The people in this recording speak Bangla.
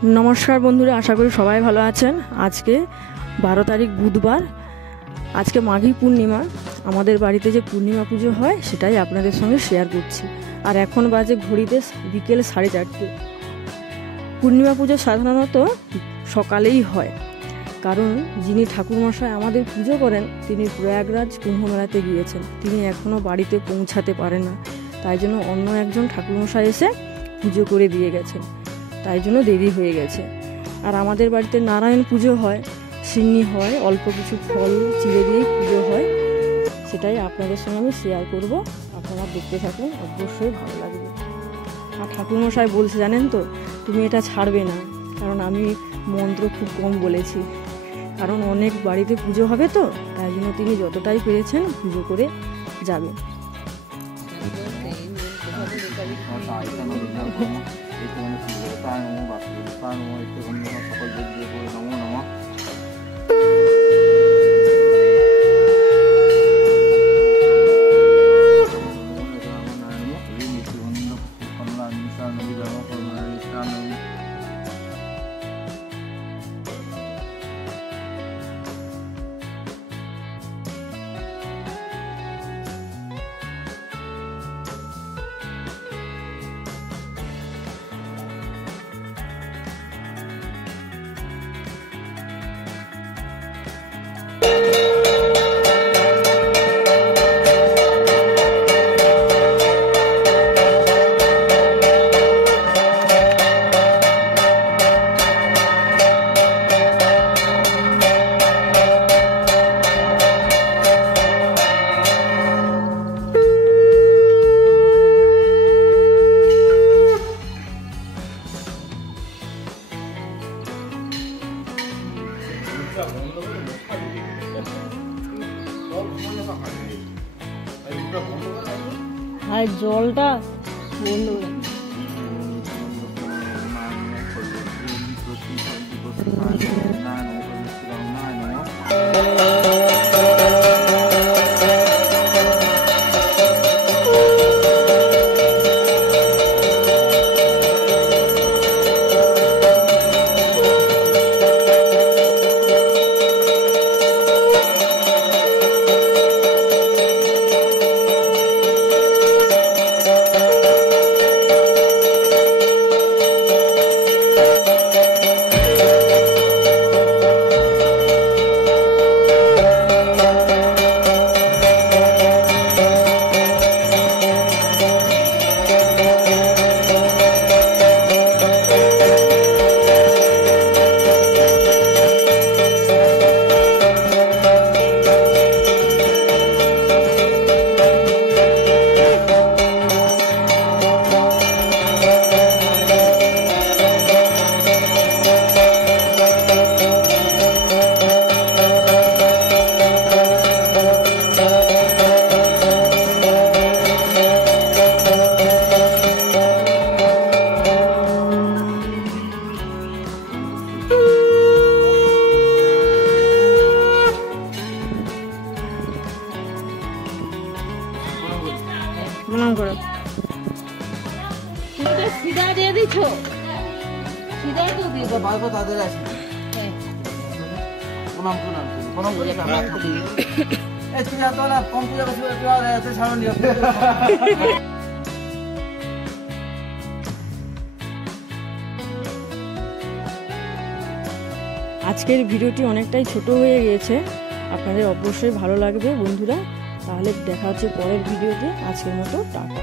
नमस्कार बंधुरा आशा करी सबाई भालो आछेन। आज के 12 तारीख बुधवार, आज के माघी पूर्णिमा। आमादेर बाड़ीते जे पूर्णिमा पुजो हय सेटाई आपनादेर संगे शेयर करछि। और एखन बाजे घड़ीते बिकेल 4:30। पूर्णिमा पुजो साधारणत सकालेई हय, कारण जिनि ठाकुरमशाई आमादेर पुजो करेन तिनि प्रयागराज कुम्भ मेलाते गियेछेन, तिनि एखोनो बाड़ीते पौंछाते पारेन ना, ताई जोन्नो अन्य एकजन ठाकुरमशाई एसे पुजो करे दिये गेछेन, ताई जोन्नो देरी हये गेछे। और आमादेर बाड़ीते नारायण पुजो हय, सिन्नी हय, अल्प किछु फल चिड़े दिये पुजो हय, सेटाई आपनादेर संगे आमि शेयर करब। आपनारा देखते थाकुन, अवश्यई भालो लागबे। और ठाकुरमशाई बोलछे जानेन तो तुमि एटा छाड़बे ना, कारण आमि मंत्र खूब कम बोलेछि, कारण अनेक बाड़ीते पुजो हबे तो ताई जोन्नो तिनि যতটাই পেরেছেন পুজো করে যাবেন। আর জলটা বন্ধ প্রণাম করো। তুমি তো সিধা দিয়ে দিছো, সিধা তো দিছো বারবার তাদের আসে। প্রণাম প্রণাম প্রণাম করে আমরা করি। এই তুই তো না কম পূজা করছিস, তুই আর এত সারণ দিও। আজকের ভিডিওটি অনেকটাই ছোট হয়ে গিয়েছে, আপনাদের অবশ্যই ভালো লাগবে বন্ধুরা। তাহলে দেখা হচ্ছে পরের ভিডিওতে। আজকের মতো টাটা।